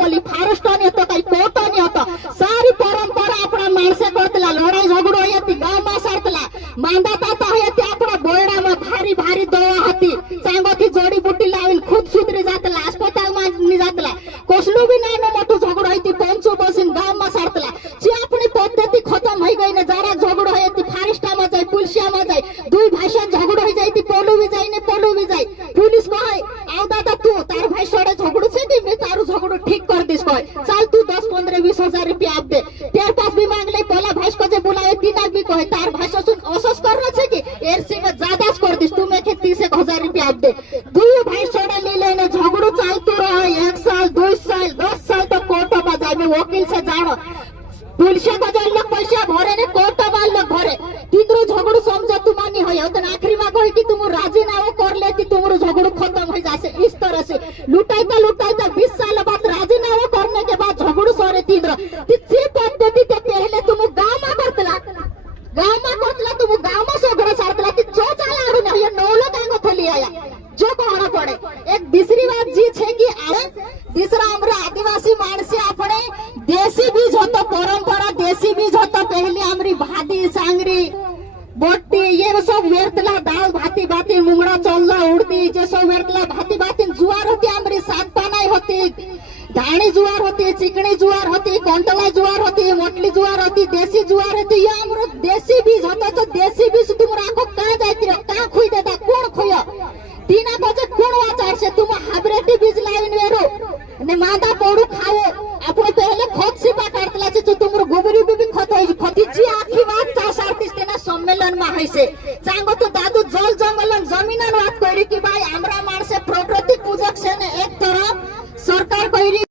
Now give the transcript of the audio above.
पली फारस्ट नहीं होता काही कोट नहीं होता सारी परंपरा अपना माणसे करतला लड़ाई झगड़ो येती गाव मा सरतला मांदा ताता येती अपना बोर्डा में भारी भारी दवा होती सांगोती जोड़ी बूटी लावीन खुद सुधरी जातला अस्पताल मा नि जातला कसलू भी नानो मोटो झगड़ो होती पंचो बसिन गाव मा सरतला जी अपनी पद्धति खत्म हो गई ने जरा झगड़ो होती फारस्टा में जाई पुलिसिया में जाई दुई भाषा झगड़ो हो जाई पोलू भी जाई ने पोलू भी जाई पुलिस कहे आओ दादा तू तार भाई सोड़े झगड़ो से कि मैं तारू झगड़ो ठीक कर दिस कहे चल तू 10 15 20 हजार रुपया आप दे तेरे पास भी मांग ले पोला भाई को जे बुलावे तीन भी कहे तार भाई सुन असस कर रहा छे कि एर से में ज्यादा कर दिस तू मैं के 30,000 रुपया आप दे दुई भाई सोड़े ले लेने झगड़ो चलतो रहे 1 साल 2 साल 10 साल तो कोर्ट में जाए मैं वकील से जानो पुलिस का जो लोग पैसा भरे ने कोर्ट वाल लोग भरे तीनरो झगड़ो समझो तू मानी होय तो आखिरी में कहे कि तुम राजीनामा कर लेती तुमरो झगड़ो खत्म हो जासे इस तरह से लुटाइता 20 साल बाद राजीनामा करने के बाद झगड़ो सरे तीनरो तीसरी पद्धति ते पहले तुम गांव में करतला तुम गांव में झगड़ो सारतला ती जो चला आरो ने ये नौलो कांगो थली आया जो कहना पड़े एक दूसरी बात जी छे कि आरे दूसरा हमरा आदिवासी माणसे आपणे देसी बीज होतो परंपरा देसी बीज होतो पहले हमरी भादी सांगरी बोटी ये सब वेरतला दाल भाती भाती मुंगड़ा चोल्ला उड़ती जे सब वेरतला भाती भाती जुवार होती हमरी सातपानाई होती धाणी जुवार होती चिकनी जुवार होती कोंटला जुवार होती मोटली जुवार होती देसी जुवार होती ये हमरो देसी बीज होतो तो देसी बीज तुम राखो का जाती रे का खुई देता कोण खुयो तीना बजे कोण वाचार से तुम हाइब्रिड बीज लाइन वेरो ने मादा पोडू खाओ आपण पहले खत सिपा काटला छे तो तुमरो गोबरी भी खत होई खती जी आखी बात 4 37 सम्मेलन में है से चांगो तो